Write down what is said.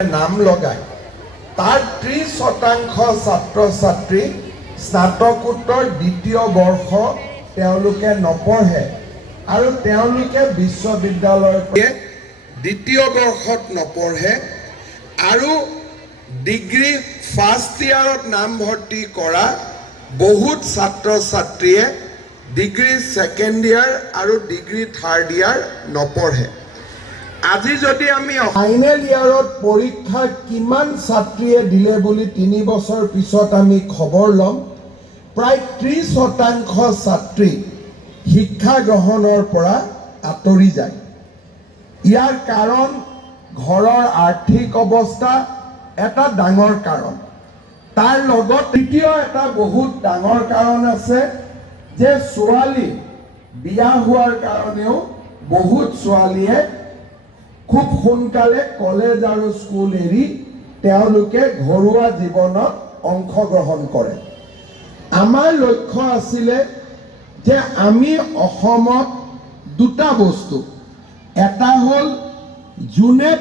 নাম লগায় তাৰ 30% ছাত্ৰ ছাত্ৰী স্নাতকোত্তৰ দ্বিতীয় বৰ্ষ তেওঁলোকে নপঢ়ে আৰু তেওঁলোকে বিশ্ববিদ্যালয়ৰ দ্বিতীয় বৰ্ষত নপঢ়ে আৰু ডিগ্ৰী ফাৰ্ষ্ট ইয়াৰত নামভৰ্তি কৰা বহুত ছাত্ৰ ছাত্ৰীয়ে ডিগ্ৰী সেকেন্ড ইয়াৰ আৰু ডিগ্ৰী থাৰ্ড ইয়াৰ নপঢ়ে। আজি যদি আমি ফাইনেল ইয়াৰত পৰীক্ষা কিমান ছাত্ৰীয়ে দিলে বুলি 3 বছৰ পিছত আমি খবৰ লম, প্ৰায় 30% ছাত্ৰী শিক্ষা গ্ৰহণৰ পৰা আঁতৰি যায়। ইয়াৰ কাৰণ ঘৰৰ আৰ্থিক অৱস্থা এটা ডাঙৰ কাৰণ। তাৰ লগত তৃতীয় এটা বহুত ডাঙৰ কাৰণ আছে যে ছোৱালী বিয়া হোৱাৰ কাৰণেও বহুত ছোৱালীয়ে খুব সোনকালে কলেজ আৰু স্কুল এৰি তেওঁলোকে ঘৰুৱা জীৱনত অংশগ্ৰহণ কৰে। আমাৰ লক্ষ্য আছিল যে আমি অসমত দুটা বস্তু, এটা হ'ল যোনে